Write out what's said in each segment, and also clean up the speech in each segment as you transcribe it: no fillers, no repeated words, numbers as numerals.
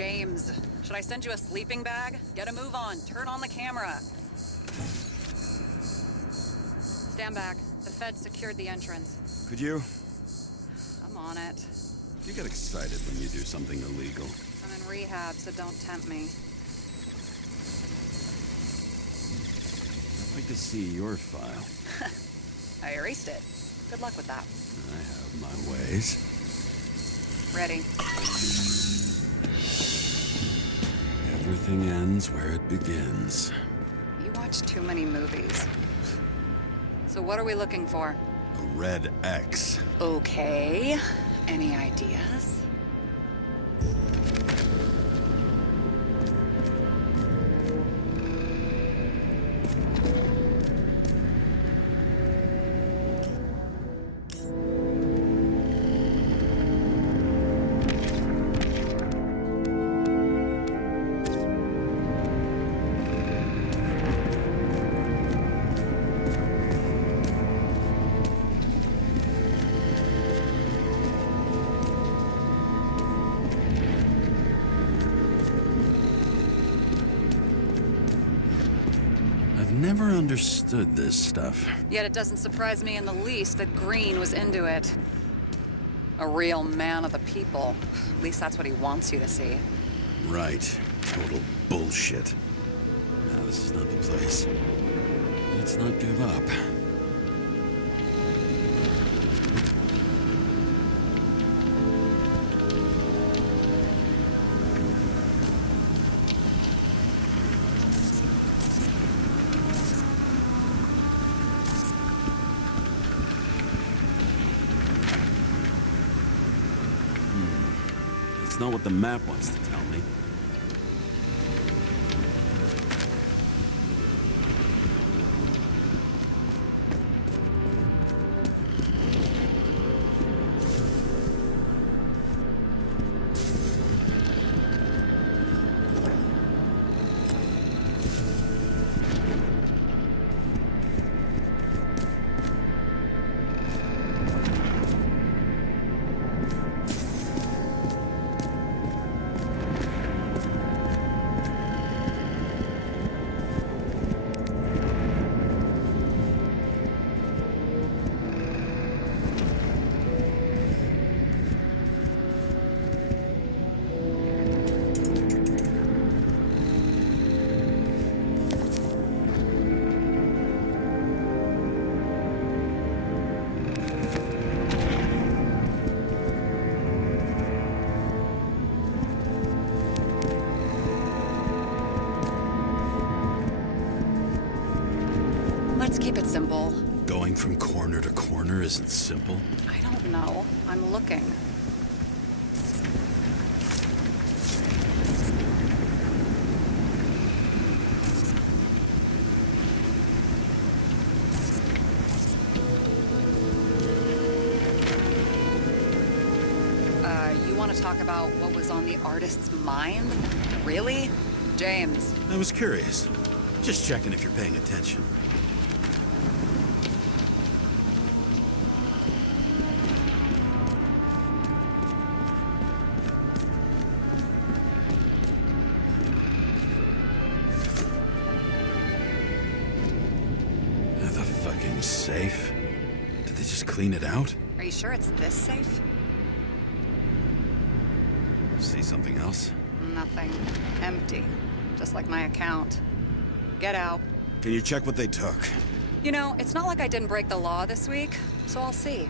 James, should I send you a sleeping bag? Get a move on. Turn on the camera. Stand back. The Fed secured the entrance. Could you? I'm on it. You get excited when you do something illegal. I'm in rehab, so don't tempt me. I'd like to see your file. I erased it. Good luck with that. I have my ways. Ready. Everything ends where it begins. You watch too many movies. So what are we looking for? A red X. Okay. Any ideas? I've never understood this stuff. Yet it doesn't surprise me in the least that Green was into it. A real man of the people. At least that's what he wants you to see. Right. Total bullshit. No, this is not the place. Let's not give up. It's not what the map wants to tell me. Let's keep it simple. Going from corner to corner isn't simple. I don't know. I'm looking. You want to talk about what was on the artist's mind? Really? James. I was curious. Just checking if you're paying attention. The fucking safe? Did they just clean it out? Are you sure it's this safe? See something else? Nothing. Empty. Just like my account. Get out. Can you check what they took? You know, it's not like I didn't break the law this week, so I'll see.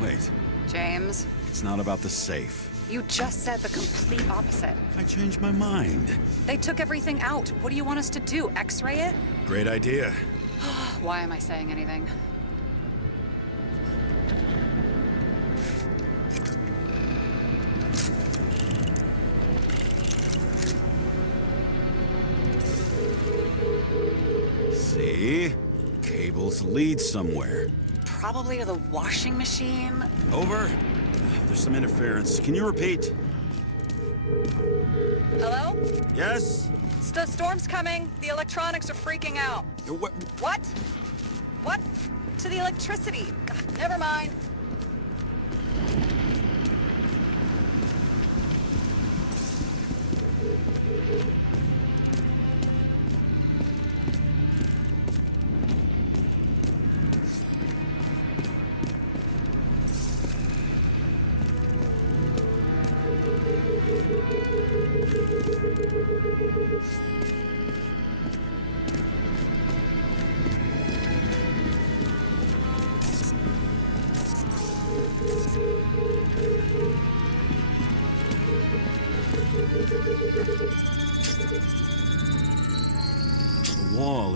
Wait, James, it's not about the safe. you just said the complete opposite. I changed my mind. They took everything out. What do you want us to do? X-ray it? Great idea. Why am I saying anything? See? Cables lead somewhere. Probably to the washing machine. Over? There's some interference. Can you repeat? Hello? Yes? The storm's coming. The electronics are freaking out. What? What? What? To the electricity. Never mind.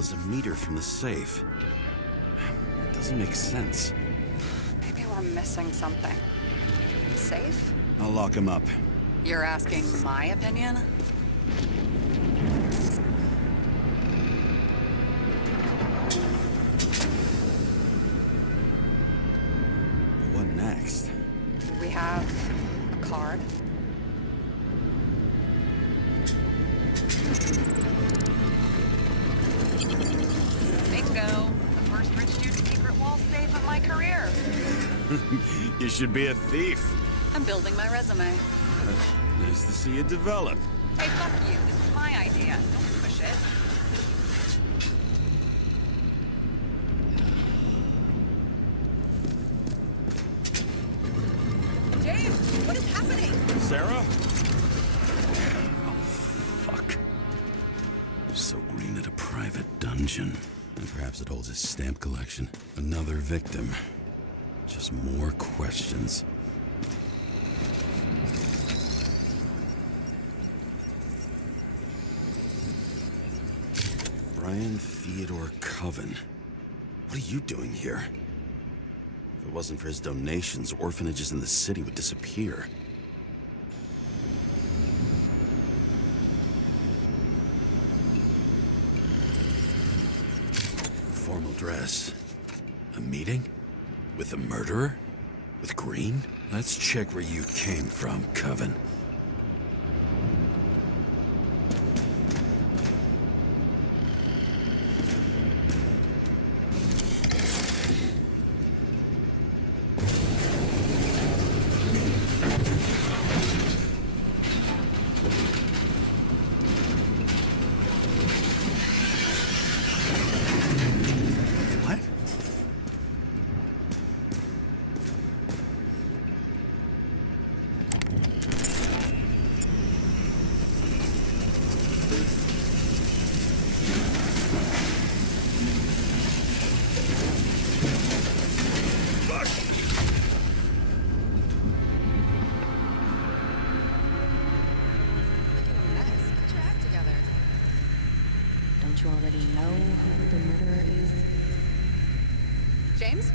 is a meter from the safe? It doesn't make sense. Maybe we're missing something. Safe? I'll lock him up. You're asking my opinion? What next? We have a card. Bingo! The first rich dude's secret wall safe of my career. You should be a thief. I'm building my resume. Nice to see you develop. Hey, fuck you. This is my idea. Don't push it. James, what is happening? Sarah? Oh, fuck. So Green at a private dungeon. And perhaps it holds his stamp collection. Another victim. Just more questions. Brian Theodore Coven. What are you doing here? If it wasn't for his donations, orphanages in the city would disappear. Formal dress. A meeting? With the murderer? With Green? Let's check where you came from, Coven. What? Don't you already know who the murderer is? James?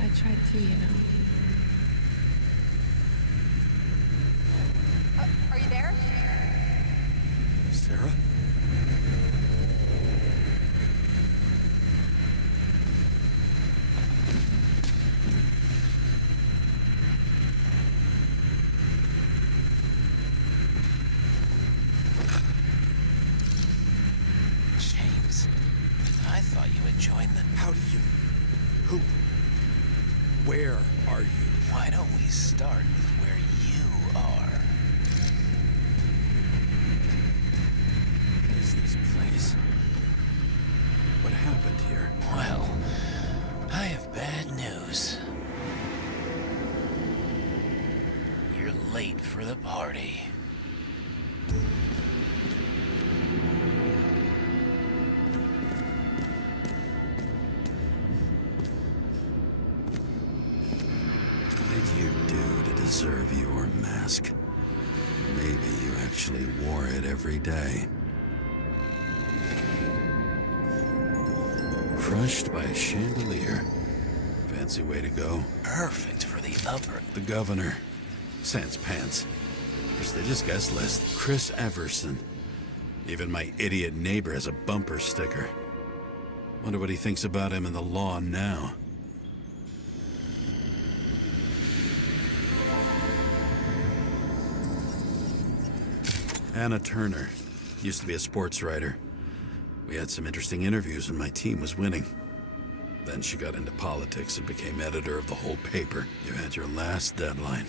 I tried to, you know. Are you there? Sarah? James, I thought you had joined the... How do you... Who? Where are you? Why don't we start with where you are? What is this place? What happened here? Well, I have bad news. You're late for the party. What did you do to deserve your mask? Maybe you actually wore it every day. Crushed by a chandelier. Fancy way to go. Perfect for the upper... The governor. Sans pants. Prestigious guest list. Chris Everson. Even my idiot neighbor has a bumper sticker. Wonder what he thinks about him in the law now. Anna Turner. Used to be a sports writer. We had some interesting interviews when my team was winning. Then she got into politics and became editor of the whole paper. You had your last deadline.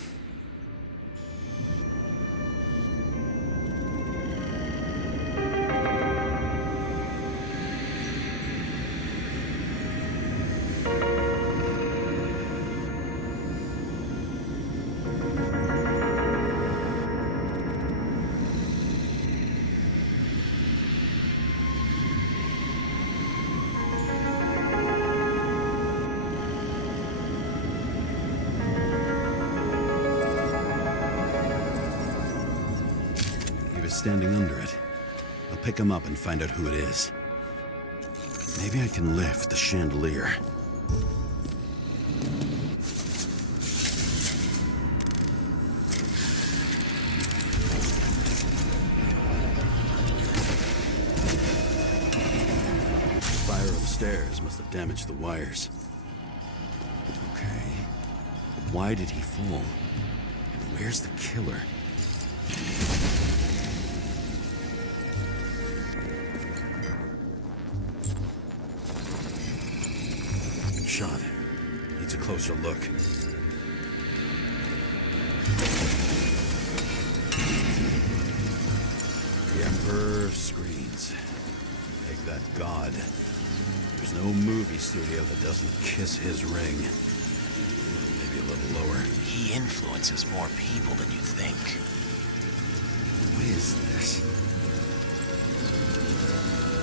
He was standing under it. A pick him up and find out who it is. Maybe I can lift the chandelier. Fire upstairs must have damaged the wires. Okay. Why did he fall? And where's the killer? Shot. Needs a closer look. The Emperor of Screens. Make that god. There's no movie studio that doesn't kiss his ring. Maybe a little lower. He influences more people than you think. What is this?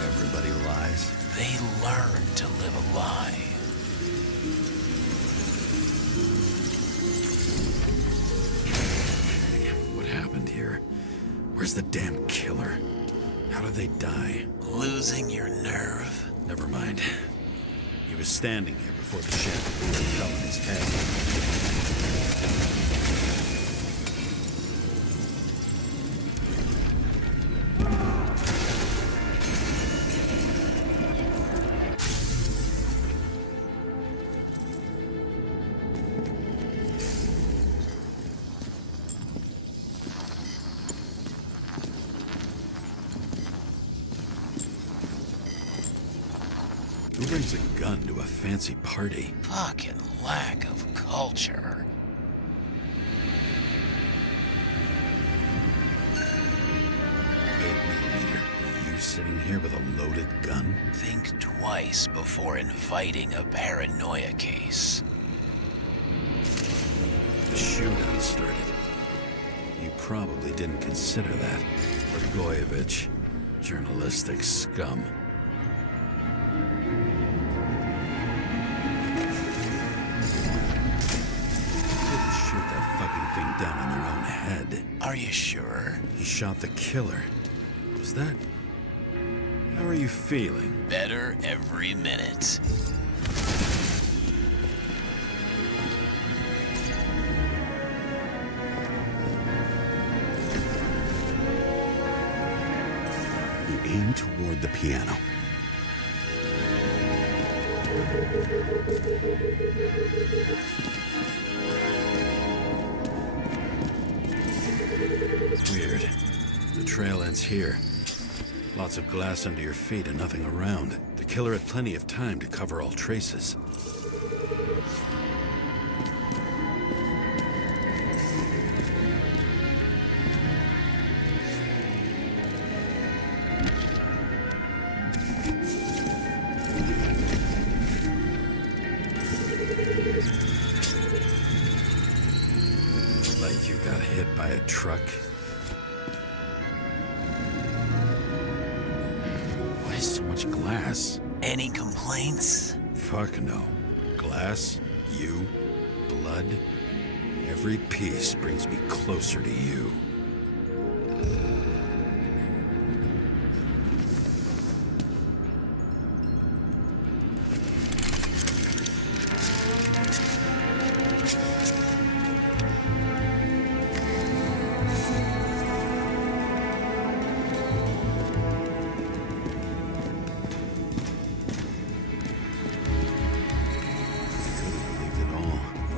Everybody lies? They learn to live a lie. What happened here? Where's the damn killer? How did they die? Losing your nerve? Never mind. He was standing here before the chandelier fell on his head. Who brings a gun to a fancy party? Fucking lack of culture. 8mm. Are you sitting here with a loaded gun? Think twice before inviting a paranoia case. The shootout started. You probably didn't consider that. Blagojevich, journalistic scum. Shoot that fucking thing down on your own head. Are you sure? He shot the killer. Was that... How are you feeling? Better every minute. He aimed toward the piano. Weird. The trail ends here. Lots of glass under your feet and nothing around. The killer had plenty of time to cover all traces. Like you got hit by a truck. Why so much glass? Any complaints? Fuck no. Glass, you, blood. Every piece brings me closer to you.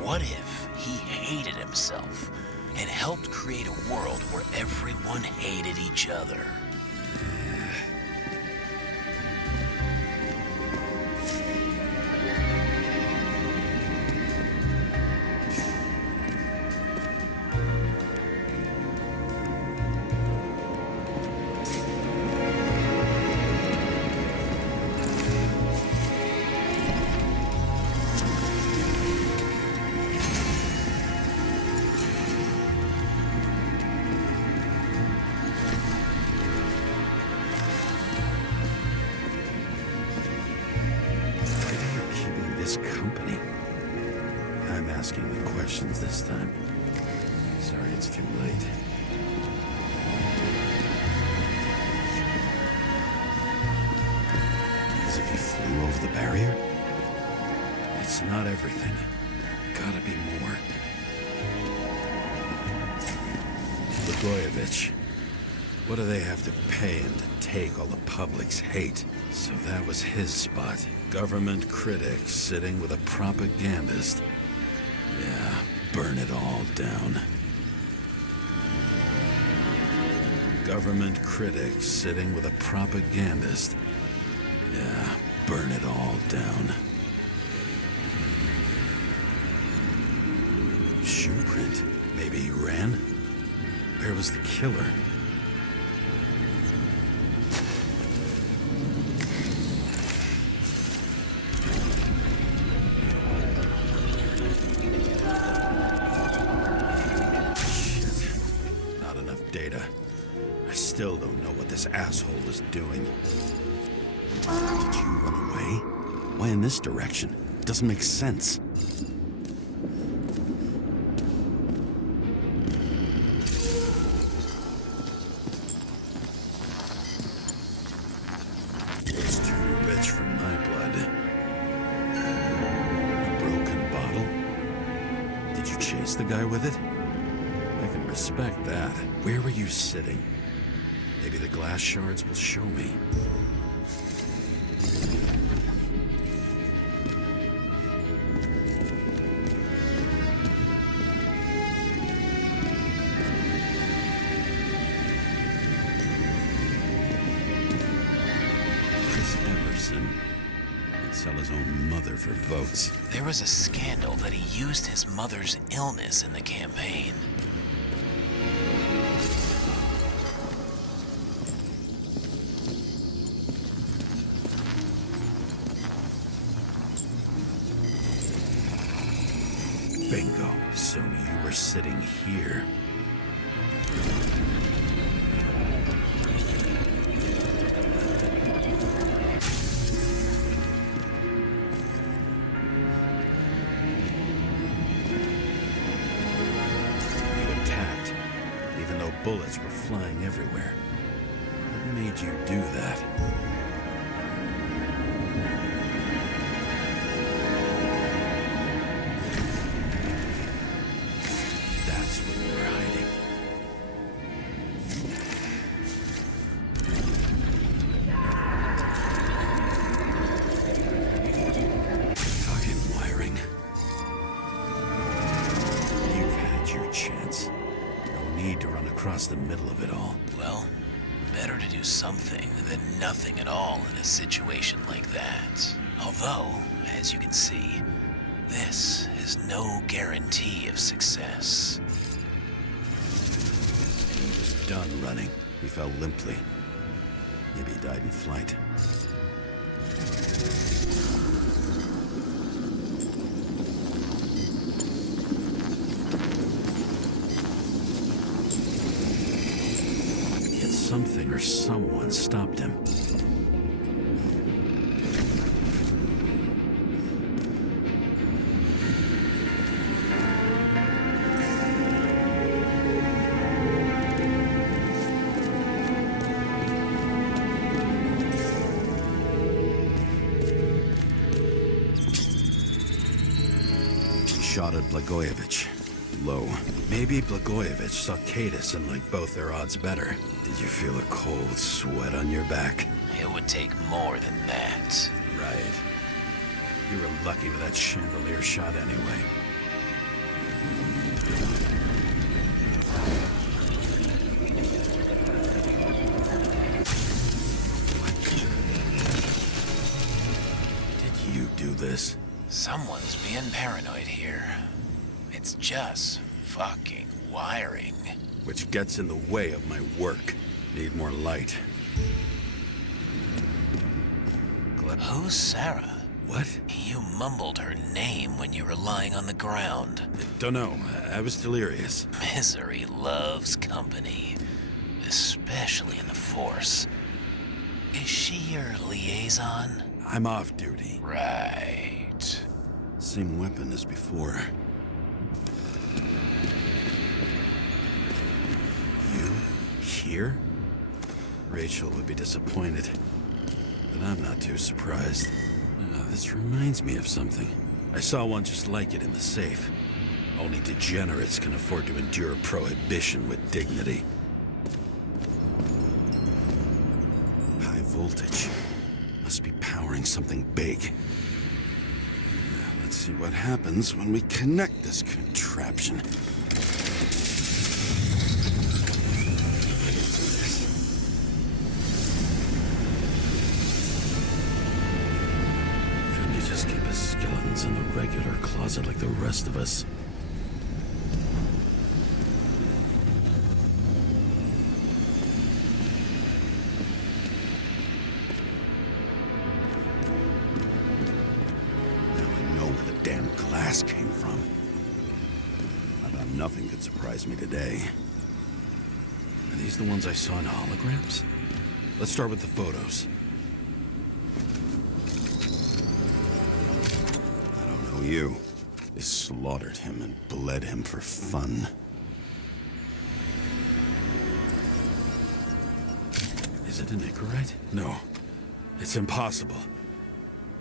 What if he hated himself and helped create a world where everyone hated each other? Company. I'm asking the questions this time. Sorry it's too late. flew over the barrier? It's not everything. Gotta be more. Blagojevich. What do they have to pay him to take all the public's hate? So that was his spot. Government critic sitting with a propagandist. Yeah, burn it all down. Government critic sitting with a propagandist. Yeah, burn it all down. Shoe print. Maybe he ran? Where was the killer? Shit. Not enough data. I still don't know what this asshole is doing. Did you run away? Why in this direction? It doesn't make sense. It's too rich for my blood. A broken bottle? Did you chase the guy with it? I can respect that. Where were you sitting? Maybe the glass shards will show me. He'd sell his own mother for votes. There was a scandal that he used his mother's illness in the campaign. Bingo. So you were sitting here. Bullets were flying everywhere. What made you do that? That's what you were hiding. Fucking wiring. You've had your chance. Need to run across the middle of it all. Well, better to do something than nothing at all in a situation like that. Although, as you can see, this is no guarantee of success. He was done running. He fell limply. Maybe he died in flight. Something or someone stopped him. He shot at Blagojevich. Low. Maybe Blagojevich saw Cadis and liked both their odds better. Did you feel a cold sweat on your back? It would take more than that. Right. You were lucky with that chandelier shot anyway. Did you do this? Someone's being paranoid here. It's just fucking wiring. Which gets in the way of my work. Need more light. Who's Sarah? What? You mumbled her name when you were lying on the ground. Don't know. I was delirious. Misery loves company, especially in the Force. Is she your liaison? I'm off duty. Right. Same weapon as before. You? Here? Rachel would be disappointed. But I'm not too surprised. This reminds me of something. I saw one just like it in the safe. Only degenerates can afford to endure prohibition with dignity. High voltage. Must be powering something big. Now, let's see what happens when we connect this contraption. Couldn't you just keep his skeletons in the regular closet like the rest of us? Glass came from. I thought nothing could surprise me today. Are these the ones I saw in holograms? Let's start with the photos. I don't know you. They slaughtered him and bled him for fun. Is it an Icarite? No. It's impossible.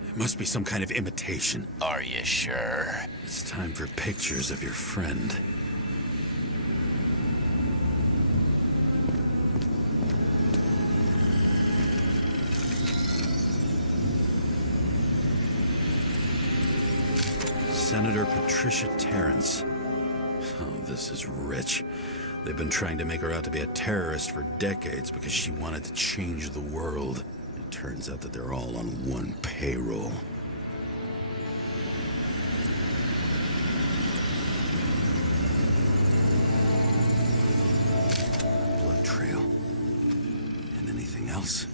It must be some kind of imitation. Are you sure? It's time for pictures of your friend. Senator Patricia Terrence. Oh, this is rich. They've been trying to make her out to be a terrorist for decades because she wanted to change the world. It turns out that they're all on one payroll. Blood trail. And anything else?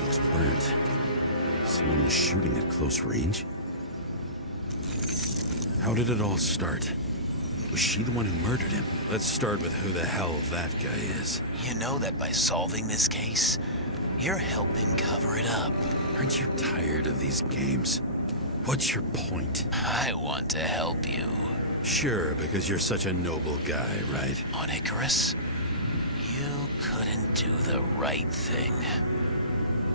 Looks burnt. Someone was shooting at close range? How did it all start? Was she the one who murdered him? Let's start with who the hell that guy is. You know that by solving this case, you're helping cover it up. Aren't you tired of these games? What's your point? I want to help you. Sure, because you're such a noble guy, right? On Icarus, you couldn't do the right thing.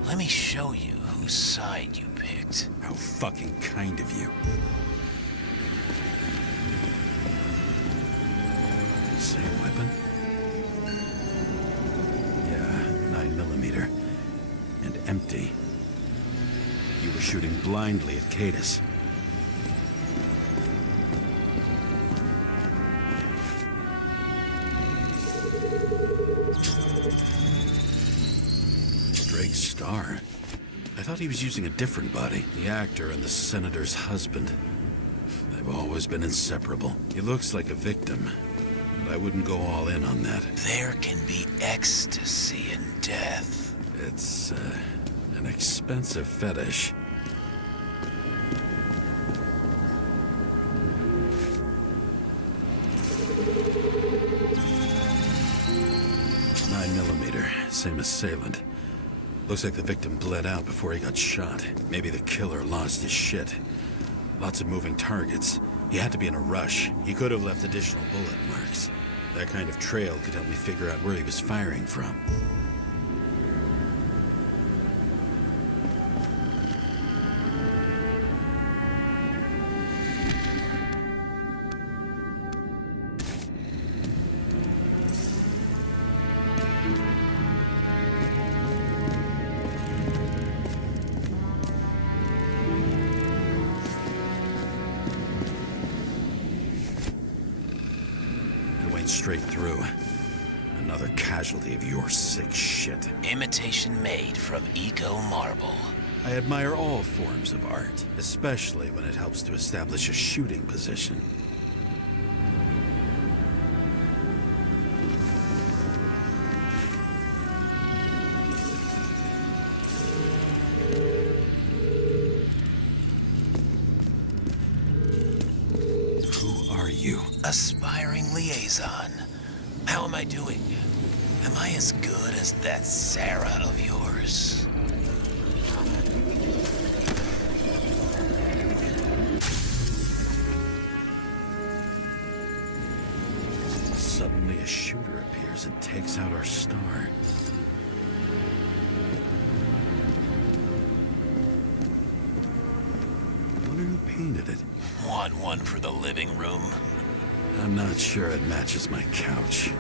Let me show you whose side you picked. How fucking kind of you. Same weapon? Yeah, 9mm. And empty. You were shooting blindly at Cadus. Drake's star? I thought he was using a different body. The actor and the senator's husband. They've always been inseparable. He looks like a victim, but I wouldn't go all in on that. There can be ecstasy in death. It's, an expensive fetish. Same assailant. Looks like the victim bled out before he got shot. Maybe the killer lost his shit. Lots of moving targets. He had to be in a rush. He could have left additional bullet marks. That kind of trail could help me figure out where he was firing from. Straight through. Another casualty of your sick shit. Imitation made from eco marble. I admire all forms of art, especially when it helps to establish a shooting position. Who are you? Aspiring liaison. How am I doing? Am I as good as that Sarah of yours? Suddenly a shooter appears and takes out our star. Wonder who painted it. Want one for the living room? I'm not sure it matches my couch.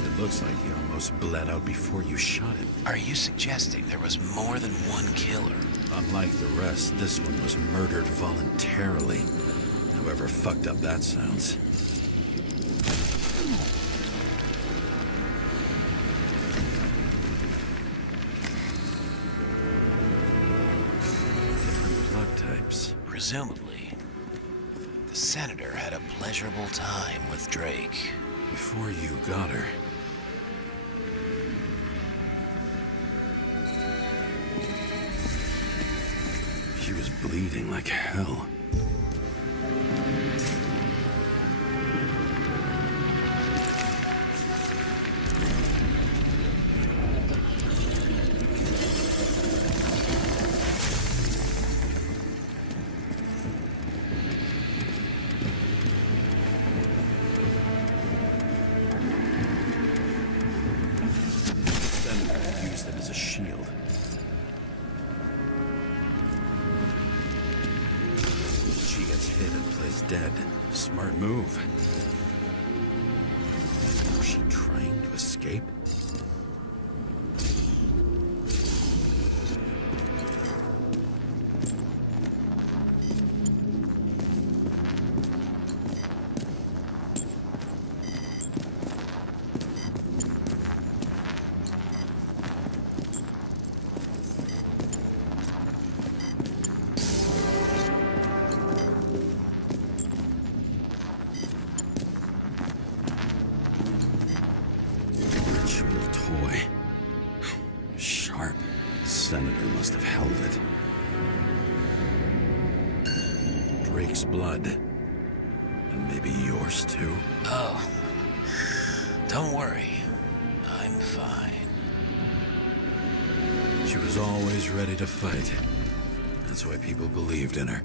It looks like you almost bled out before you shot it. Are you suggesting there was more than one killer? Unlike the rest, this one was murdered voluntarily. However fucked up that sounds. Different blood types. Presumably, the senator had a pleasurable time with Drake. Before you got her. She was bleeding like hell. Senator used it as a shield. She gets hit and plays dead. Smart move. Was she trying to escape? Ritual toy. Sharp. Senator must have held it. Drake's blood. And maybe yours too. Oh, don't worry. I'm fine. She was always ready to fight. That's why people believed in her.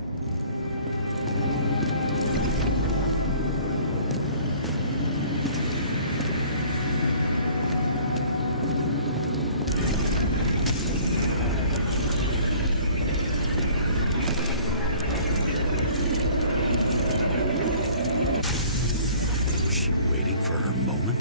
Was she waiting for her moment?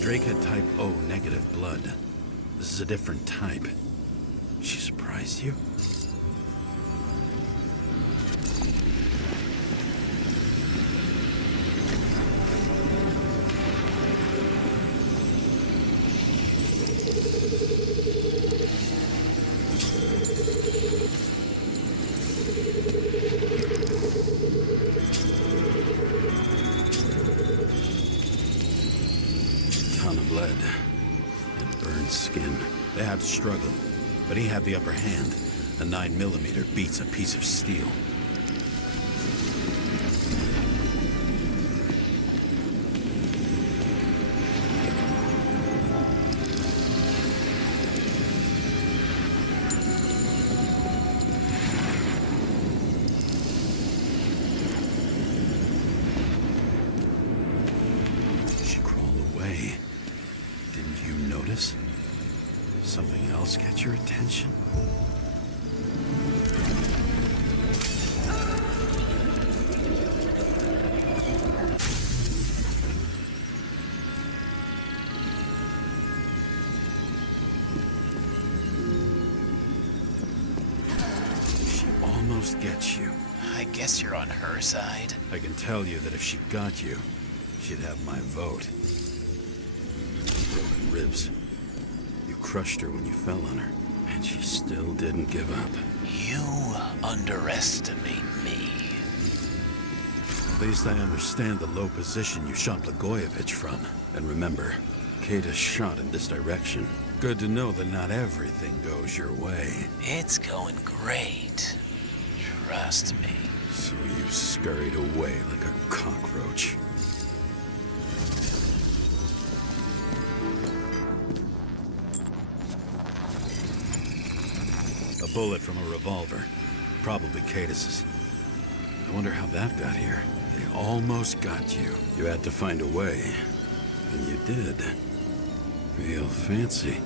Drake had type O negative blood. This is a different type. She surprised you? Ton of lead and burned skin. They had to struggle, but he had the upper hand. A 9mm beats a piece of steel. She crawled away. Didn't you notice? Something else catch your attention? She almost gets you. I guess you're on her side. I can tell you that if she got you, she'd have my vote. Broken ribs. You crushed her when you fell on her, and she still didn't give up. You underestimate me. At least I understand the low position you shot Blagojevich from. And remember, Kata's shot in this direction. Good to know that not everything goes your way. It's going great. Trust me. So you scurried away like a cockroach. A bullet from a revolver. Probably Kata's. I wonder how that got here. They almost got you. You had to find a way. And you did. Real fancy.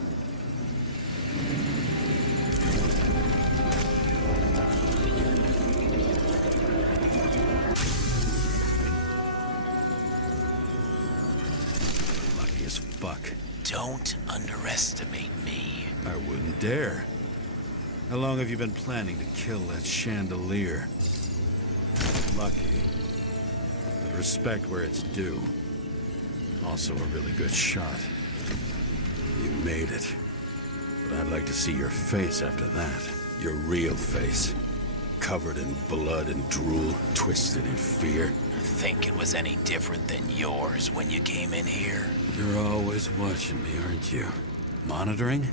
Lucky as fuck. Don't underestimate me. I wouldn't dare. How long have you been planning to kill that chandelier? Lucky. But respect where it's due. Also a really good shot. You made it. But I'd like to see your face after that. Your real face. Covered in blood and drool, twisted in fear. Think it was any different than yours when you came in here? You're always watching me, aren't you? Monitoring?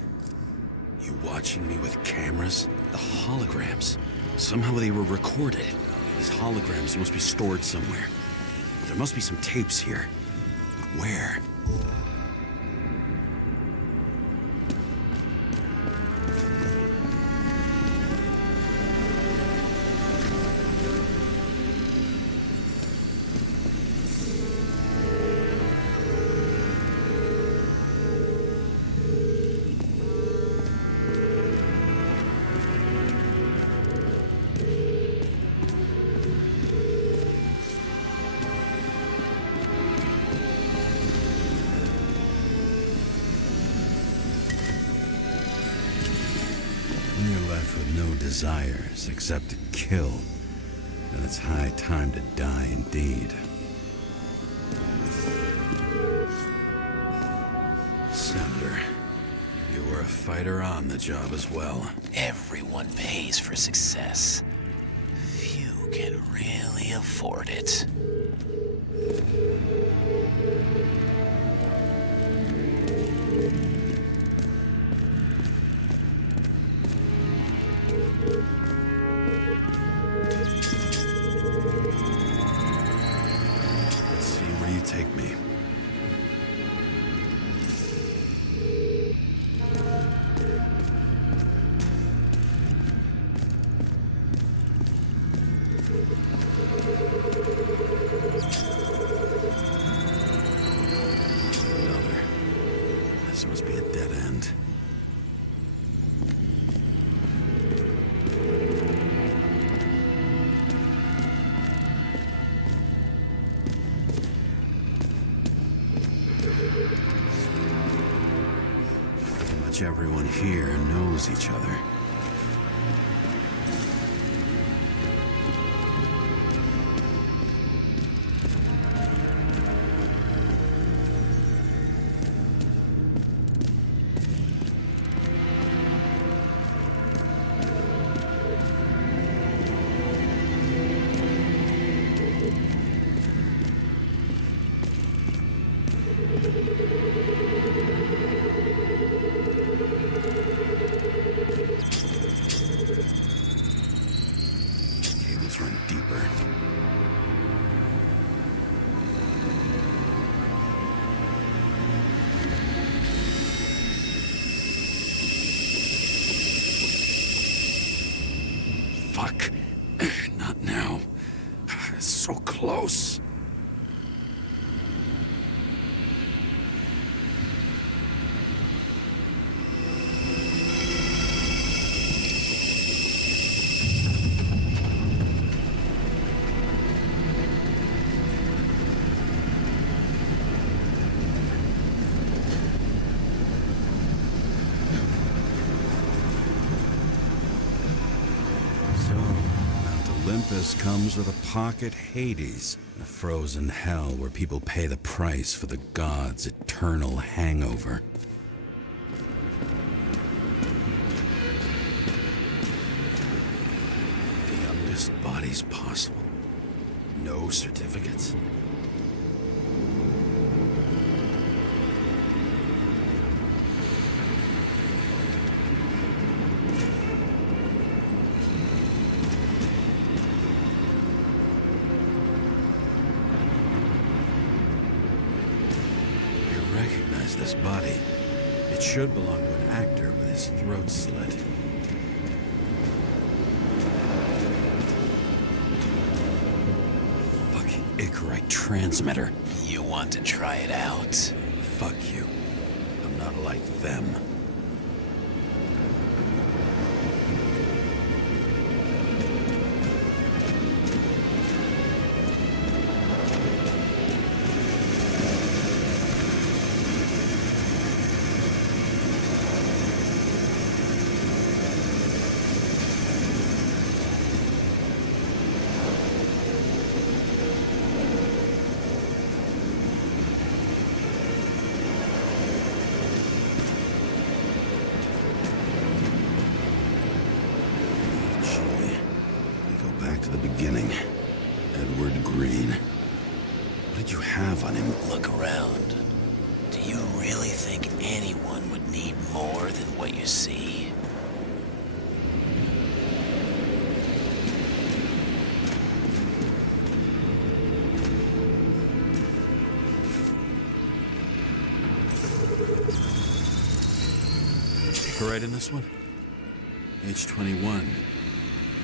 You watching me with cameras? The holograms. Somehow they were recorded. These holograms must be stored somewhere. There must be some tapes here. But where? You're left with no desires except to kill. And it's high time to die indeed. Senator, you were a fighter on the job as well. Everyone pays for success. Few can really afford it. Let's see where you take me. Another. This must be a dead end. Pretty much everyone here knows each other. Cables run deeper. Fuck. Not now. It's so close. So, Olympus comes with a pocket Hades, a frozen hell where people pay the price for the gods' eternal hangover. The youngest bodies possible. No certificates. This body. It should belong to an actor with his throat slit. Fucking Icarite transmitter. You want to try it out? Fuck you. I'm not like them. Back to the beginning. Edward Green. What did you have on him? Look around. Do you really think anyone would need more than what you see? Right in this one? Age 21.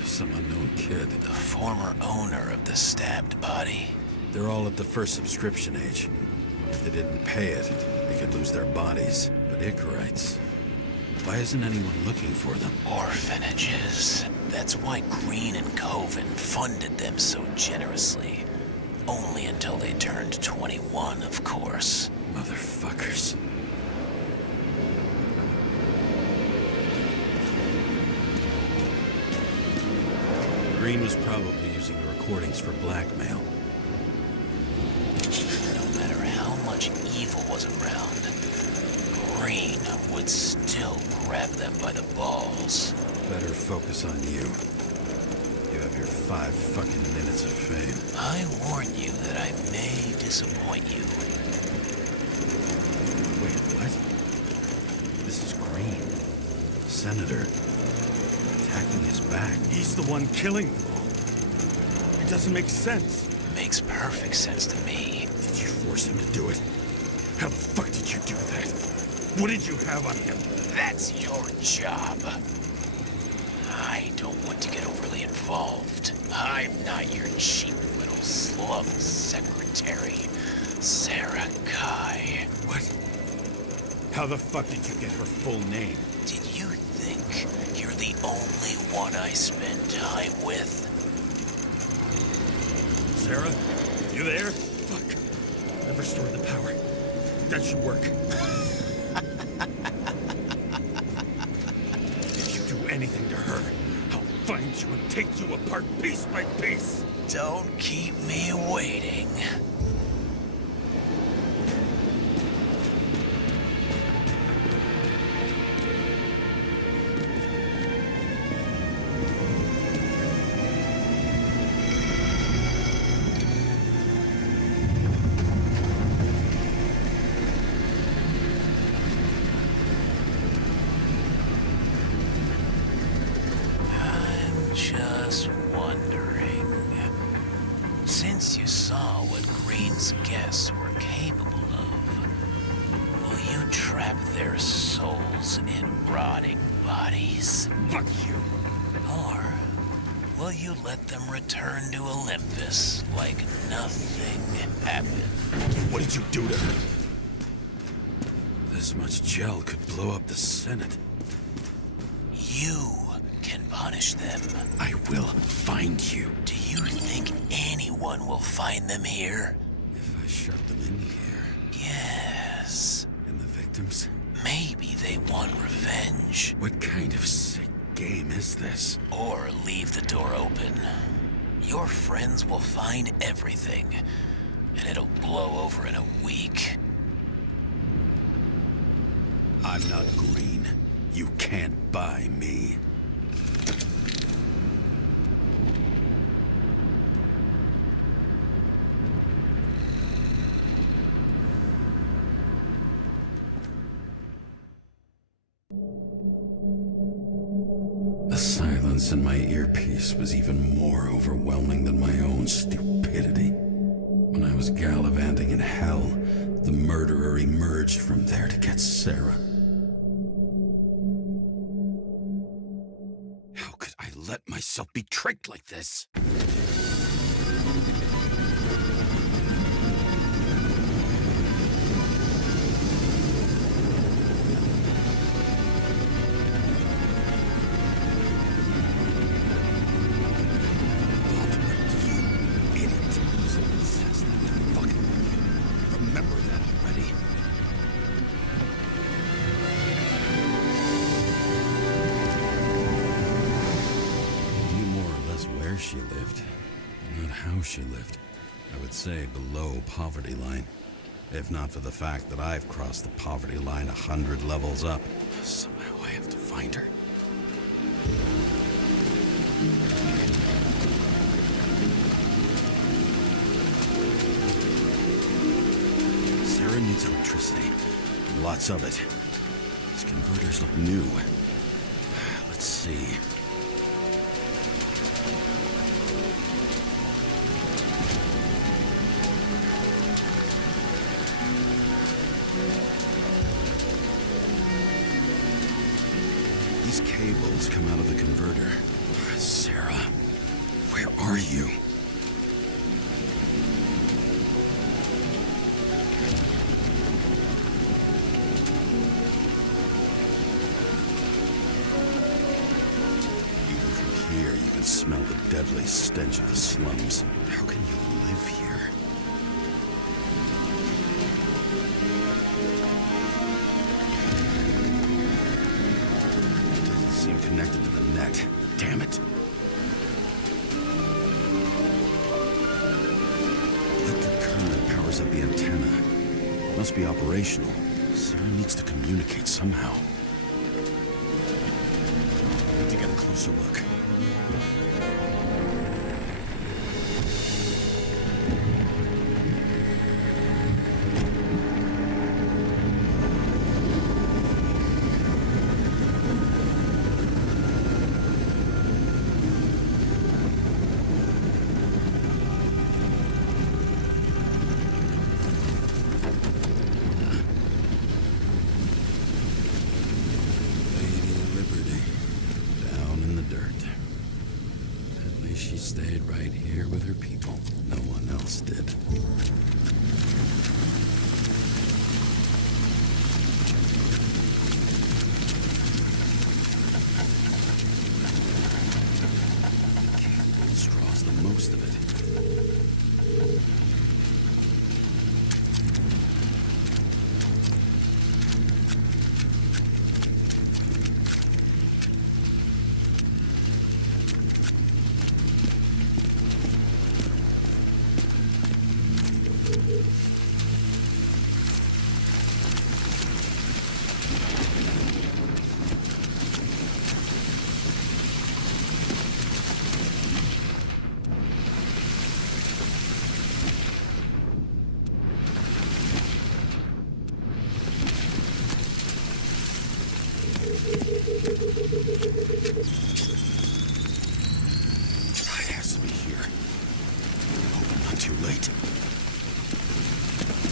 Some unknown kid. The former owner of the stabbed body. They're all at the first subscription age. If they didn't pay it, they could lose their bodies. But Icarites, why isn't anyone looking for them? Orphanages. That's why Green and Coven funded them so generously. Only until they turned 21, of course. Motherfuckers. Green was probably using the recordings for blackmail. No matter how much evil was around, Green would still grab them by the balls. Better focus on you. You have your 5 fucking minutes of fame. I warn you that I may disappoint you. Wait, what? This is Green. Senator. Attacking his back. He's the one killing them. It doesn't make sense. Makes perfect sense to me. Did you force him to do it? How the fuck did you do that? What did you have on him? That's your job. I don't want to get overly involved. I'm not your cheap little slum secretary, Sarah Kai. What? How the fuck did you get her full name? Did you think you're the only one I spend time with? Sarah? You there? Fuck. I've restored the power. That should work. If you do anything to her, I'll find you and take you apart piece by piece. Don't keep me waiting. Just wondering, since you saw what Green's guests were capable of, will you trap their souls in rotting bodies? Fuck you. Or will you let them return to Olympus like nothing happened? What did you do to her? This much gel could blow up the Senate. You can punish them. I will find you. Do you think anyone will find them here? If I shut them in here. Yes. And the victims? Maybe they want revenge. What kind of sick game is this? Or leave the door open. your friends will find everything, and it'll blow over in a week. I'm not green. You can't buy me. The silence in my earpiece was even more overwhelming than my own stupidity. When I was gallivanting in hell, the murderer emerged from there to get Sarah. How could I let myself be tricked like this? Remember that already. I knew more or less where she lived, but not how she lived. I would say below poverty line. If not for the fact that I've crossed the poverty line 100 levels up. Somehow I have to find her. Sarah needs electricity. Lots of it. These converters look new. Let's see. These cables come out of the converter. Sarah, where are you? Here, you can smell the deadly stench of the slums. How can you live here? It doesn't seem connected to the net. Damn it. Electric current powers up the antenna. Must be operational. Sarah needs to communicate somehow. I need to get a closer look. She stayed right here with her people. No one else did. The cable straws the most of it.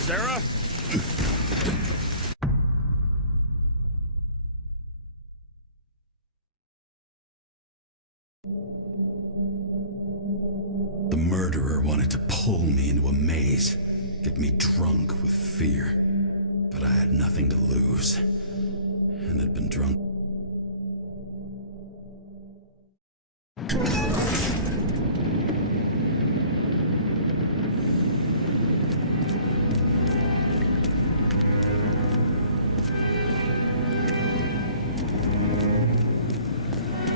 Sarah? The murderer wanted to pull me into a maze, get me drunk with fear. But I had nothing to lose, and had been drunk.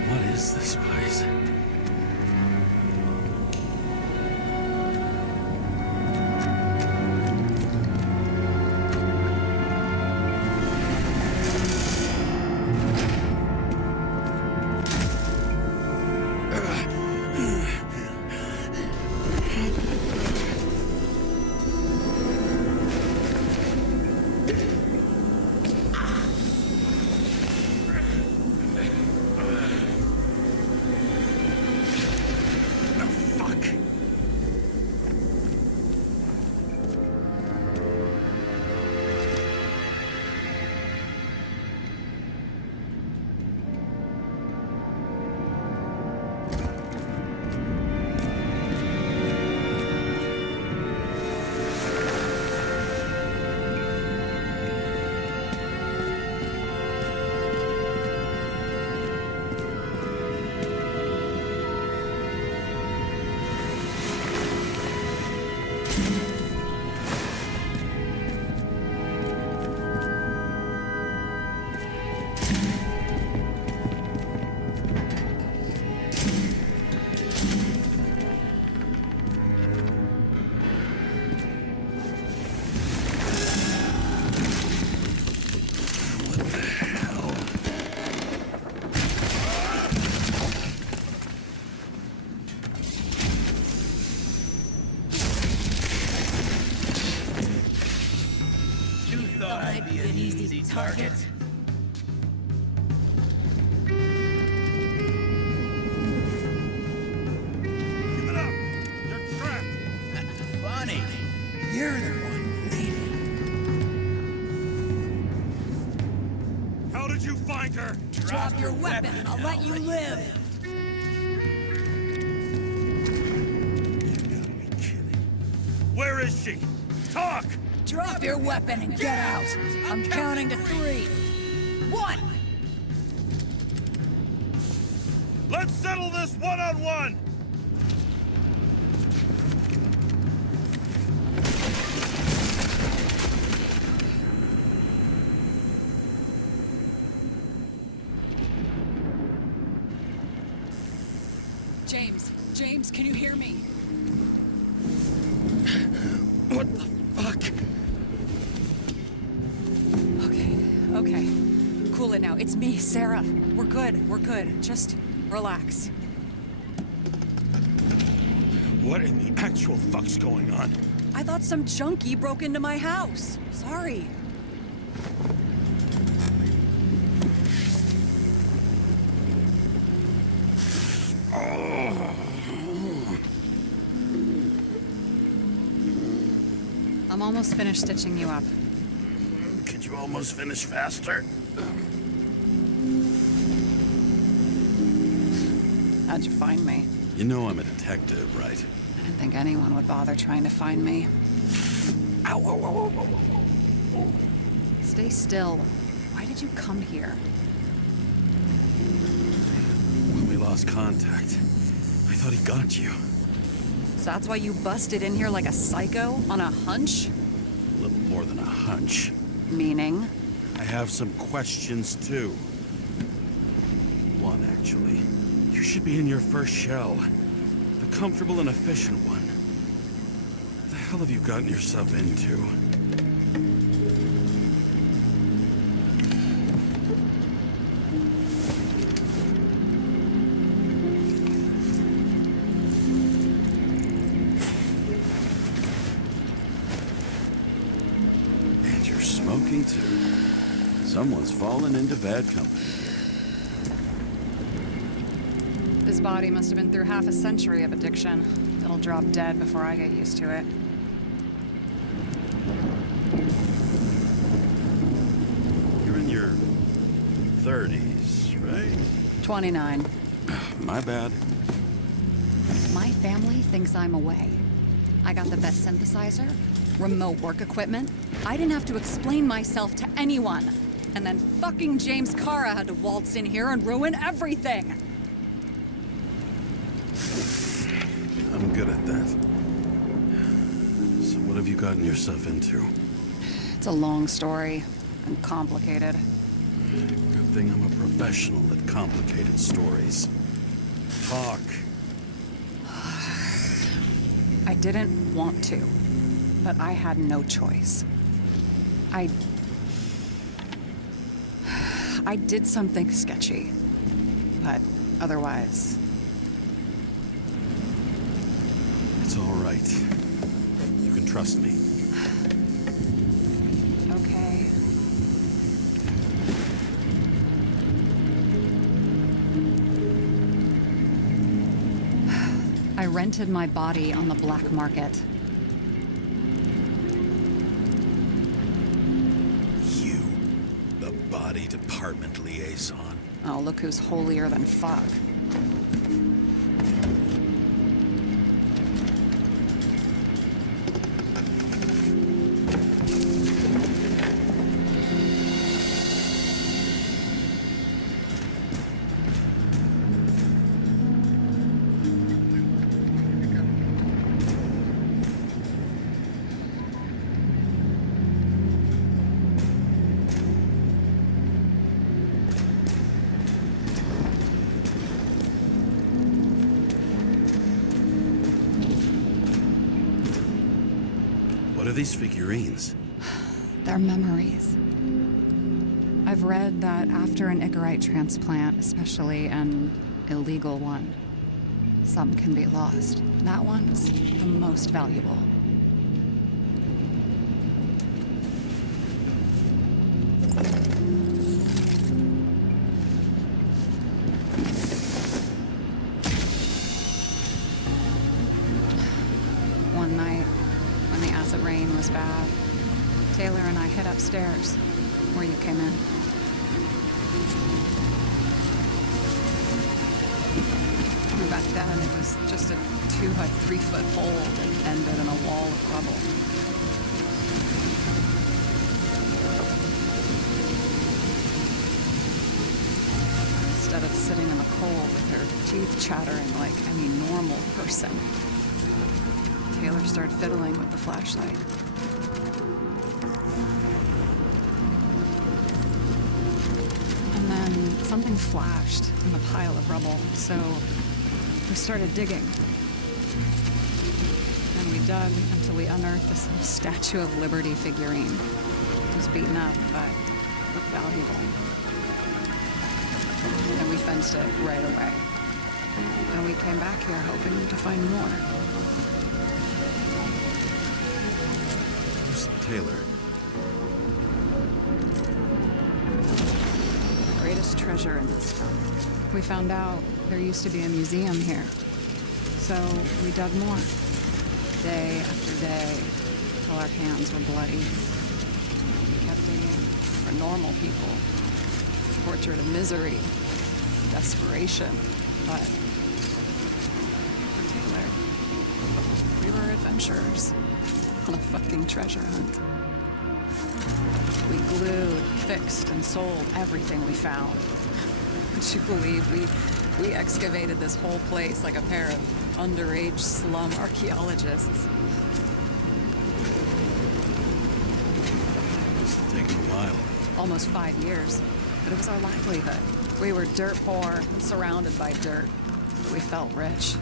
What is this place? easy target. Give it up! You're trapped! Funny. You're the one bleeding. How did you find her? Drop your weapon and I'll let you live. You gotta be kidding. Where is she? Talk! Drop your weapon and get out. I'm counting to 3. 1. Let's settle this one-on-one! James, can you hear me? What the fuck? Okay. Cool it now. It's me, Sarah. We're good. Just relax. What in the actual fuck's going on? I thought some junkie broke into my house. Sorry. I'm almost finished stitching you up. Could you almost finish faster? How'd you find me? You know I'm a detective, right? I didn't think anyone would bother trying to find me. Ow, whoa, whoa, whoa, whoa, whoa. Stay still. Why did you come here? When we lost contact, I thought he got you. So that's why you busted in here like a psycho on a hunch? A little more than a hunch. Meaning? I have some questions, too. One, actually. You should be in your first shell. A comfortable and efficient one. What the hell have you gotten yourself into? And you're smoking, too. Someone's fallen into bad company. His body must have been through half a century of addiction. It'll drop dead before I get used to it. You're in your 30s, right? 29. My bad. My family thinks I'm away. I got the best synthesizer, remote work equipment. I didn't have to explain myself to anyone. And then fucking James Kara had to waltz in here and ruin everything. I'm good at that. So what have you gotten yourself into? It's a long story and complicated. Good thing I'm a professional at complicated stories. Talk. I didn't want to, but I had no choice. I did something sketchy, but otherwise... It's all right. You can trust me. Okay. I rented my body on the black market. You, the body department liaison. Oh, look who's holier than fuck. What are these figurines? They're memories. I've read that after an Icarite transplant, especially an illegal one, some can be lost. That one's the most valuable. was bad. Taylor and I hid upstairs, where you came in. And back then, it was just a 2 by 3 foot hole that ended in a wall of rubble. Instead of sitting in the cold with her teeth chattering like any normal person, Taylor started fiddling with the flashlight. And then something flashed in the pile of rubble, so we started digging. And we dug until we unearthed this little Statue of Liberty figurine. It was beaten up, but looked valuable. And we fenced it right away. And we came back here hoping to find more. Who's Taylor? The greatest treasure in this town. We found out there used to be a museum here. So we dug more. Day after day, till our hands were bloody. We kept digging for normal people. Tortured of misery. Desperation. But for Taylor, we were adventurers on a fucking treasure hunt. We glued, fixed, and sold everything we found. Would you believe we excavated this whole place like a pair of underage slum archaeologists? It's taken a while. Almost 5 years, but it was our livelihood. We were dirt poor and surrounded by dirt, but we felt rich.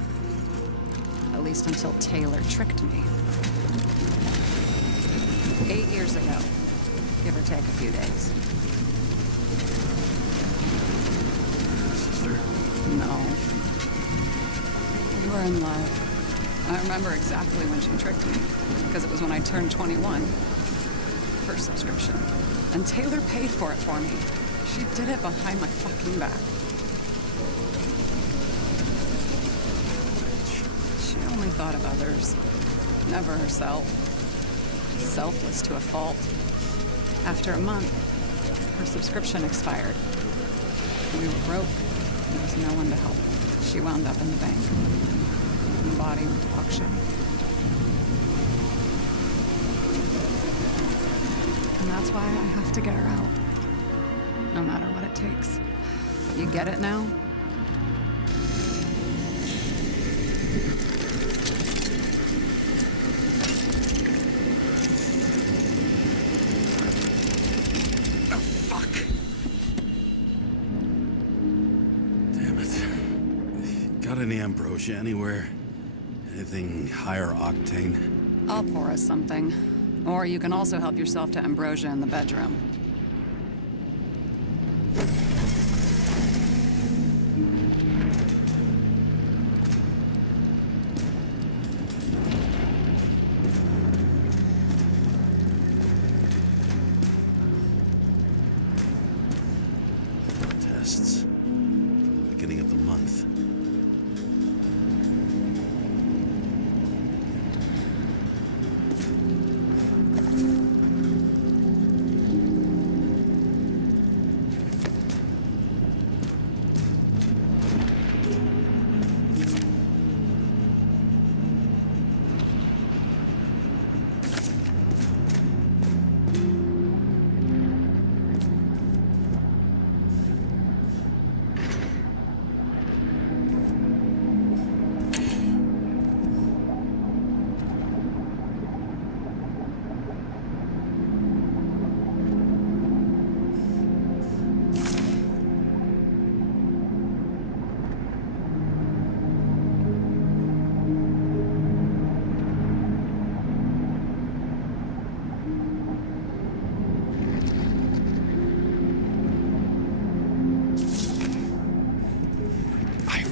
At least until Taylor tricked me. 8 years ago, give or take a few days. Sister? No. We were in love. I remember exactly when she tricked me, because it was when I turned 21. First subscription. And Taylor paid for it for me. She did it behind my fucking back. She only thought of others, never herself. Selfless to a fault. After a month, her subscription expired. We were broke. There was no one to help. She wound up in the bank. And the body went to auction. And that's why I have to get her out. No matter what it takes. You get it now? Oh, fuck! Damn it. Got any ambrosia anywhere? Anything higher octane? I'll pour us something. Or you can also help yourself to ambrosia in the bedroom. Tests. From the beginning of the month.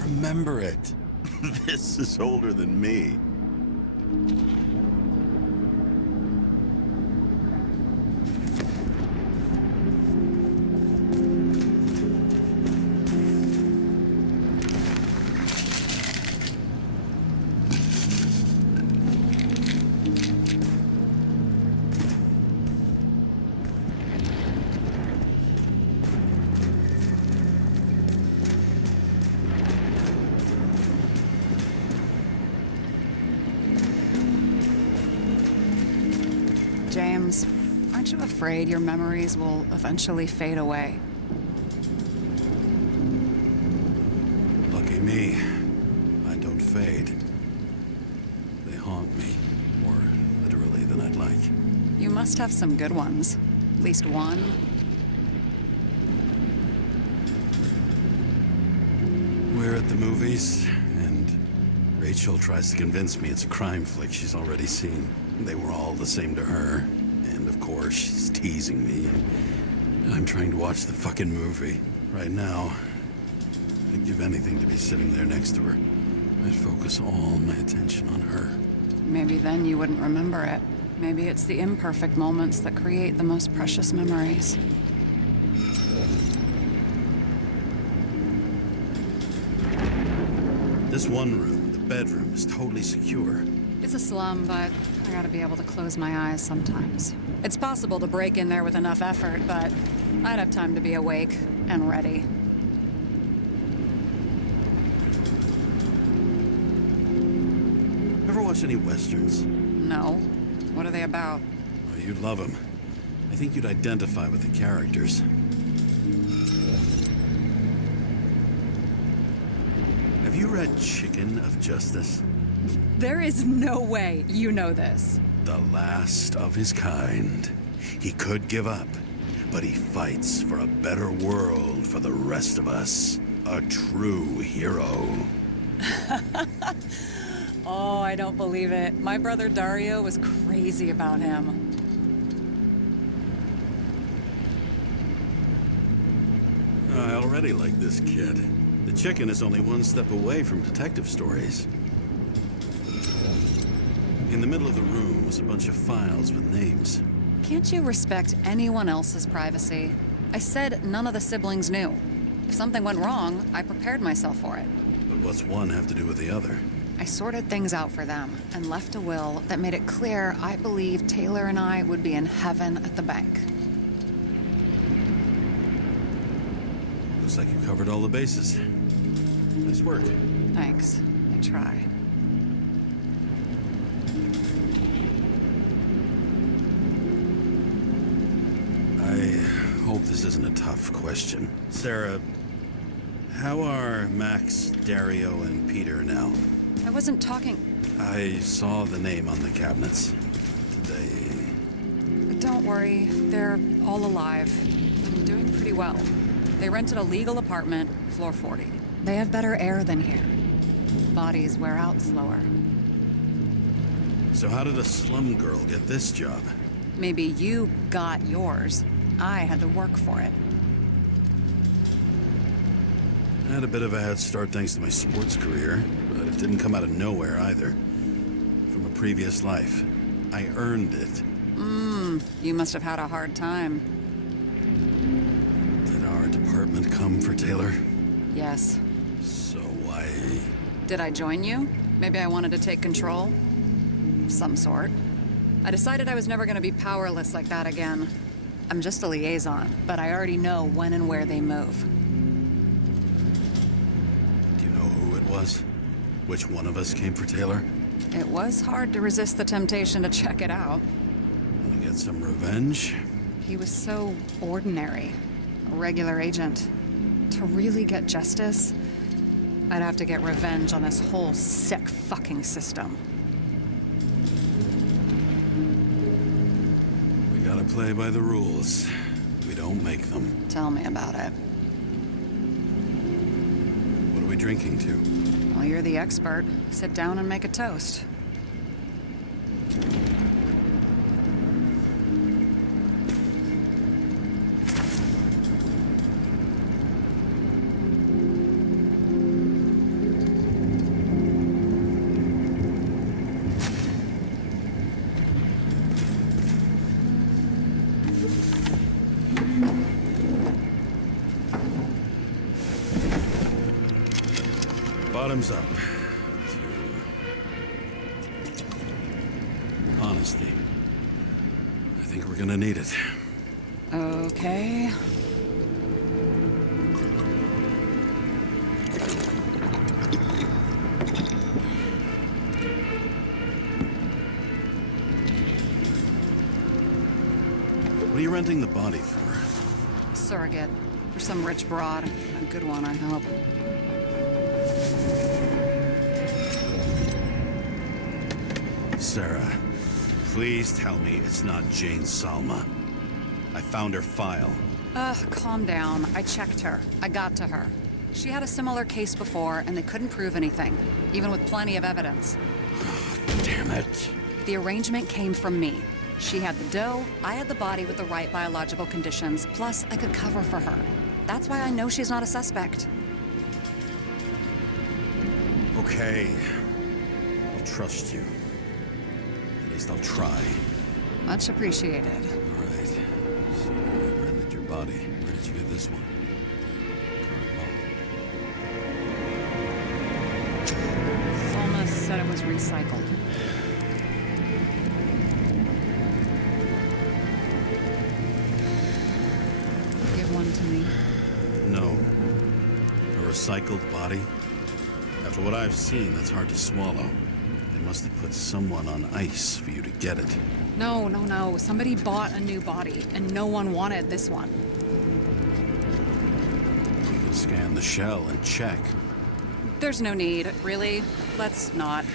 Remember it. This is older than me. Aren't you afraid your memories will eventually fade away? Lucky me. I don't fade. They haunt me, more literally than I'd like. You must have some good ones. At least one. We're at the movies, and Rachel tries to convince me it's a crime flick she's already seen. They were all the same to her, and of course she's teasing me. And I'm trying to watch the fucking movie. Right now, I'd give anything to be sitting there next to her. I'd focus all my attention on her. Maybe then you wouldn't remember it. Maybe it's the imperfect moments that create the most precious memories. This one room, the bedroom, is totally secure. It's a slum, but I gotta be able to close my eyes sometimes. It's possible to break in there with enough effort, but I'd have time to be awake and ready. Ever watch any westerns? No. What are they about? Oh, you'd love them. I think you'd identify with the characters. Have you read Chicken of Justice? There is no way you know this. The last of his kind. He could give up, but he fights for a better world for the rest of us. A true hero. Oh, I don't believe it. My brother Dario was crazy about him. I already like this kid. The Chicken is only one step away from detective stories. In the middle of the room was a bunch of files with names. Can't you respect anyone else's privacy? I said none of the siblings knew. If something went wrong, I prepared myself for it. But what's one have to do with the other? I sorted things out for them and left a will that made it clear I believed Taylor and I would be in heaven at the bank. Looks like you covered all the bases. Nice work. Thanks. I try. I hope this isn't a tough question. Sarah, how are Max, Dario, and Peter now? I wasn't talking... I saw the name on the cabinets. Did they... Don't worry, they're all alive. I'm doing pretty well. They rented a legal apartment, floor 40. They have better air than here. Bodies wear out slower. So how did a slum girl get this job? Maybe you got yours. I had to work for it. I had a bit of a head start thanks to my sports career, but it didn't come out of nowhere either. From a previous life. I earned it. You must have had a hard time. Did our department come for Taylor? Yes. So why... Did I join you? Maybe I wanted to take control? Some sort. I decided I was never gonna be powerless like that again. I'm just a liaison, but I already know when and where they move. Do you know who it was? Which one of us came for Taylor? It was hard to resist the temptation to check it out. Wanna get some revenge? He was so ordinary. A regular agent. To really get justice, I'd have to get revenge on this whole sick fucking system. We gotta play by the rules. We don't make them. Tell me about it. What are we drinking to? Well, you're the expert. Sit down and make a toast. Bottoms up. To honesty. I think we're gonna need it. Okay. renting the body for? Surrogate. For some rich broad. A good one, I hope. Sarah, please tell me it's not Jane Salma. I found her file. Calm down. I checked her. I got to her. She had a similar case before, and they couldn't prove anything, even with plenty of evidence. Damn it. The arrangement came from me. She had the dough, I had the body with the right biological conditions, plus I could cover for her. That's why I know she's not a suspect. Okay. I'll trust you. At least I'll try. Much appreciated. All right. So you rented your body. Where did you get this one? Current model. Salma said it was recycled. Give one to me. No. A recycled body? After what I've seen, that's hard to swallow. They must have put someone on ice for you to get it. No. Somebody bought a new body, and no one wanted this one. You can scan the shell and check. There's no need, really. Let's not.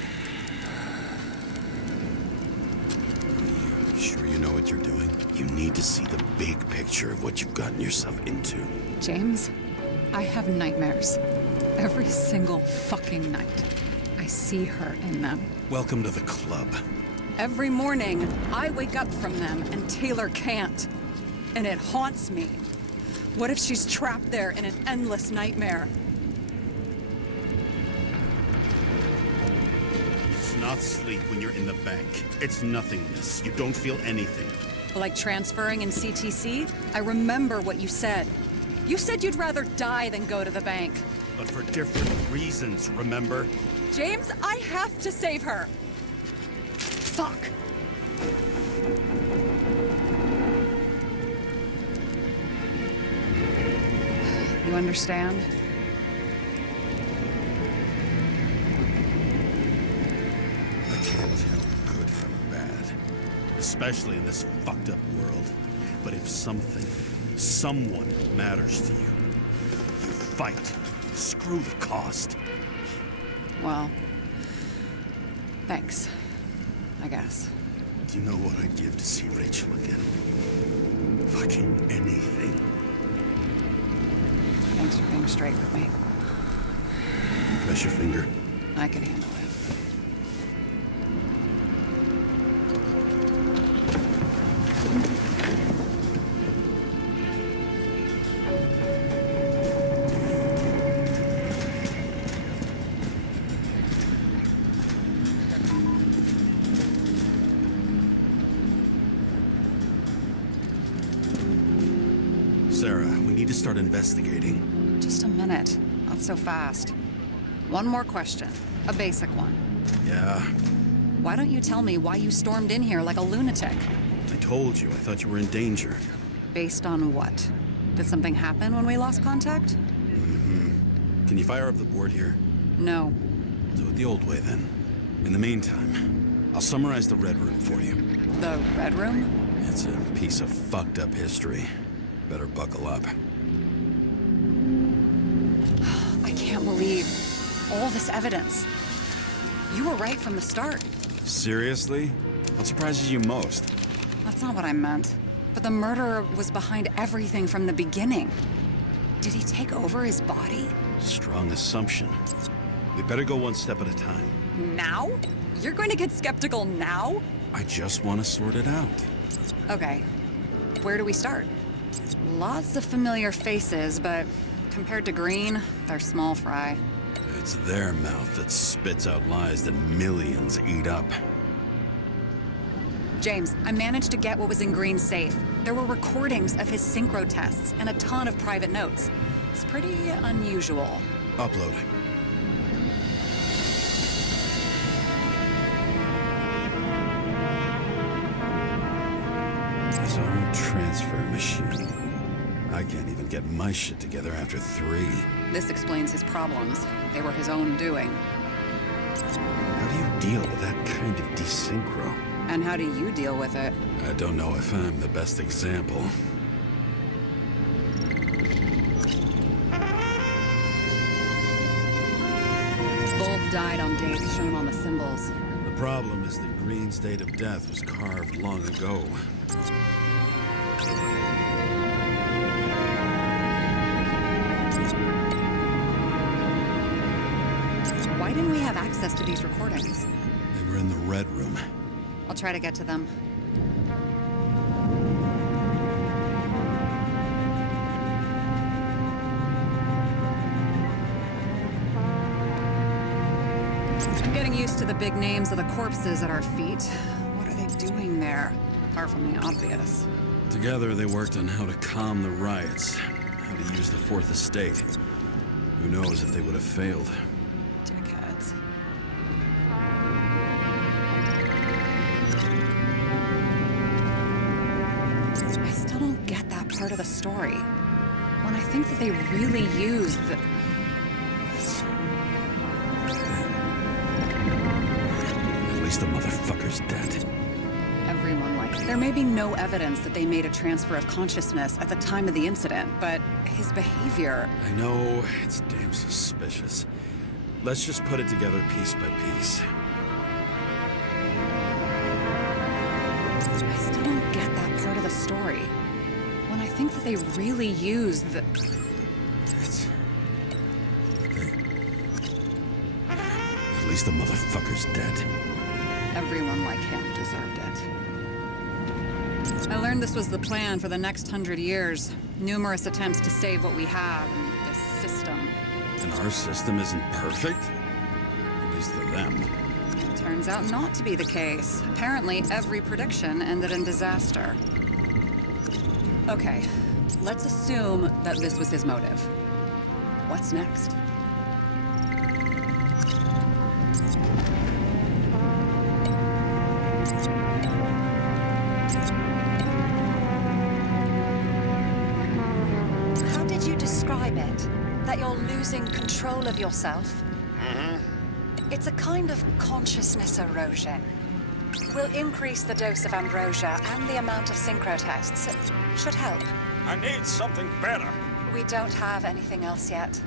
Sure you know what you're doing? You need to see the big picture of what you've gotten yourself into. James, I have nightmares. Every single fucking night. I see her in them. Welcome to the club. Every morning, I wake up from them and Taylor can't. And it haunts me. What if she's trapped there in an endless nightmare? It's not sleep when you're in the bank. It's nothingness. You don't feel anything. Like transferring in CTC? I remember what you said. You said you'd rather die than go to the bank. But for different reasons, remember? James, I have to save her. Fuck. You understand? I can't tell good from bad. Especially in this fucked up world. But if something, someone matters to you, you fight. Screw the cost. Well, thanks. I guess. Do you know what I'd give to see Rachel again? Fucking anything. Thanks for being straight with me. Press your finger. I can handle it. Sarah, we need to start investigating. Just a minute. Not so fast. One more question. A basic one. Yeah, Why don't you tell me why you stormed in here like a lunatic? I told you. I thought you were in danger. Based on what? Did something happen when we lost contact? Can you fire up the board here? No. Do it the old way, then. In the meantime, I'll summarize the Red Room for you. The Red Room? It's a piece of fucked up history. Better buckle up. I can't believe all this evidence. You were right from the start. Seriously? What surprises you most? That's not what I meant. But the murderer was behind everything from the beginning. Did he take over his body? Strong assumption. We better go one step at a time. Now? You're going to get skeptical now? I just want to sort it out. Okay. Where do we start? Lots of familiar faces, but compared to Green, they're small fry. It's their mouth that spits out lies that millions eat up. James, I managed to get what was in Green's safe. There were recordings of his synchro tests and a ton of private notes. It's pretty unusual. Uploading. His own transfer machine. I can't even get my shit together after 3. This explains his problems. They were his own doing. How do you deal with that kind of desynchro? And how do you deal with it? I don't know if I'm the best example. Both died on dates shown on the symbols. The problem is that Green's date of death was carved long ago. Why didn't we have access to these recordings? They were in the Red Room. I'll try to get to them. I'm getting used to the big names of the corpses at our feet. What are they doing there? Far from the obvious. Together, they worked on how to calm the riots, how to use the Fourth Estate. Who knows if they would have failed. Dickheads. I still don't get that part of the story. When I think that they really used the... At least the motherfucker's dead. Everyone likes. There may be no evidence that they made a transfer of consciousness at the time of the incident, but his behavior... I know, it's damn suspicious. Let's just put it together piece by piece. I still don't get that part of the story. When I think that they really used the... At least the motherfucker's dead. Everyone like him deserved it. I learned this was the plan for the next 100 years. Numerous attempts to save what we have in this system. And our system isn't perfect? At least to them. Turns out not to be the case. Apparently, every prediction ended in disaster. Okay, let's assume that this was his motive. What's next? How did you describe it? That you're losing control of yourself? It's a kind of consciousness erosion. We'll increase the dose of ambrosia and the amount of synchro tests. Should help. I need something better. We don't have anything else yet.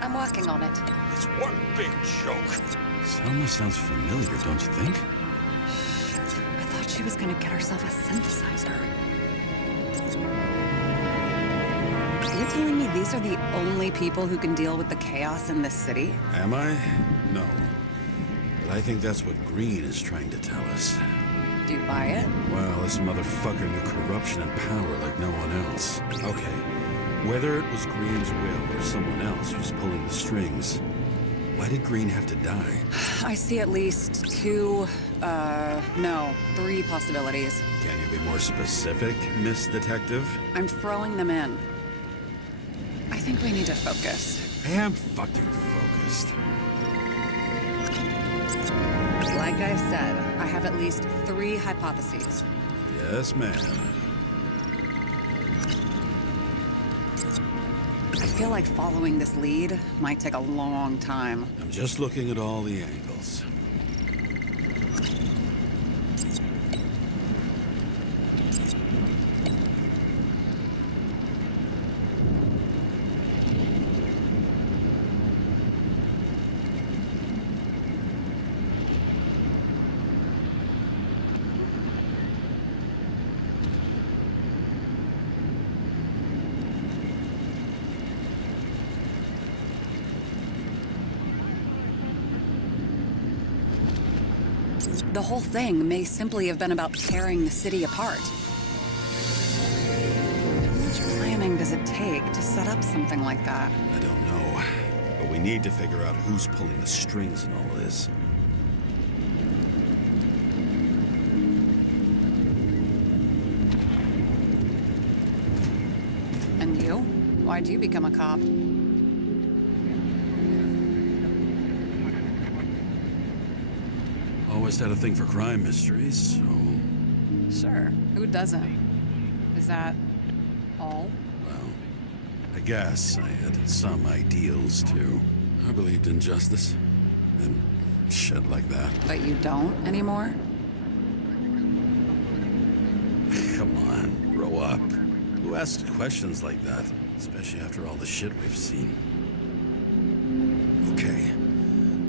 I'm working on it. It's one big joke. Selma sounds familiar, don't you think? Shit, I thought she was gonna get herself a synthesizer. You're telling me these are the only people who can deal with the chaos in this city? Am I? No. But I think that's what Green is trying to tell us. Do you buy it? Well, this motherfucker knew corruption and power like no one else. Okay, whether it was Green's will or someone else was pulling the strings, why did Green have to die? I see at least three possibilities. Can you be more specific, Miss Detective? I'm throwing them in. I think we need to focus. I am fucking focused. Like I said, I have at least 3 hypotheses. Yes, ma'am. I feel like following this lead might take a long time. I'm just looking at all the angles. The whole thing may simply have been about tearing the city apart. How much planning does it take to set up something like that? I don't know, but we need to figure out who's pulling the strings in all this. And you? Why'd you become a cop? Always had a thing for crime mysteries, so... Sure, who doesn't? Is that all? Well, I guess I had some ideals, too. I believed in justice, and shit like that. But you don't anymore? come on, grow up. Who asks questions like that? Especially after all the shit we've seen. Okay,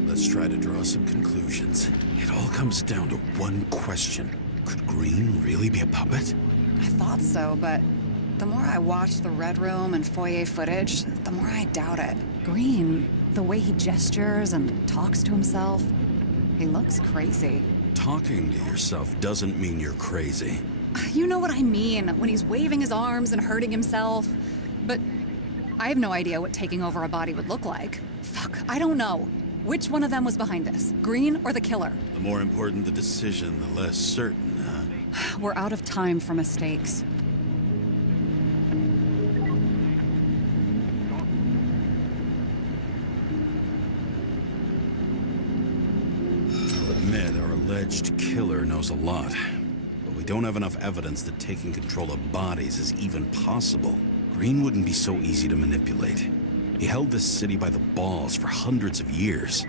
let's try to draw some conclusions. It all comes down to one question. Could Green really be a puppet? I thought so, but the more I watch the Red Room and foyer footage, the more I doubt it. Green, the way he gestures and talks to himself, he looks crazy. Talking to yourself doesn't mean you're crazy. You know what I mean, when he's waving his arms and hurting himself. But I have no idea what taking over a body would look like. Fuck, I don't know. Which one of them was behind this? Green or the killer? The more important the decision, the less certain, huh? We're out of time for mistakes. I'll admit our alleged killer knows a lot. But we don't have enough evidence that taking control of bodies is even possible. Green wouldn't be so easy to manipulate. He held this city by the balls for hundreds of years.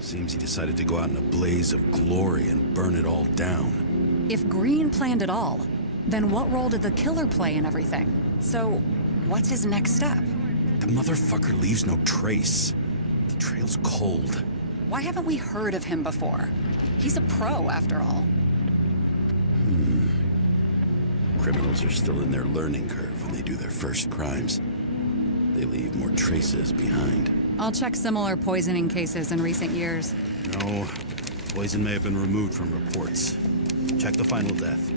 Seems he decided to go out in a blaze of glory and burn it all down. If Green planned it all, then what role did the killer play in everything? So, what's his next step? The motherfucker leaves no trace. The trail's cold. Why haven't we heard of him before? He's a pro, after all. Criminals are still in their learning curve when they do their first crimes. They leave more traces behind. I'll check similar poisoning cases in recent years. No, poison may have been removed from reports. Check the final death.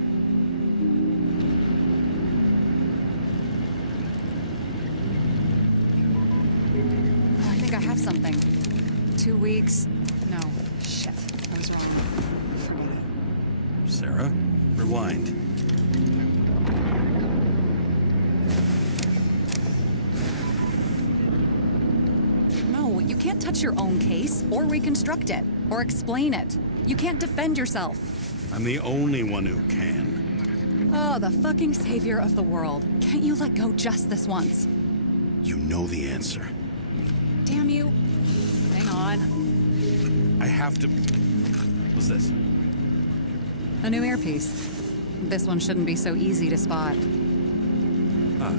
Oh, I think I have something. 2 weeks. No, shit. I was wrong. Forget it. Sarah, rewind. No, you can't touch your own case, or reconstruct it, or explain it. You can't defend yourself. I'm the only one who can. Oh, the fucking savior of the world. Can't you let go just this once? You know the answer. Damn you. Hang on. I have to... What's this? A new earpiece. This one shouldn't be so easy to spot. Ah,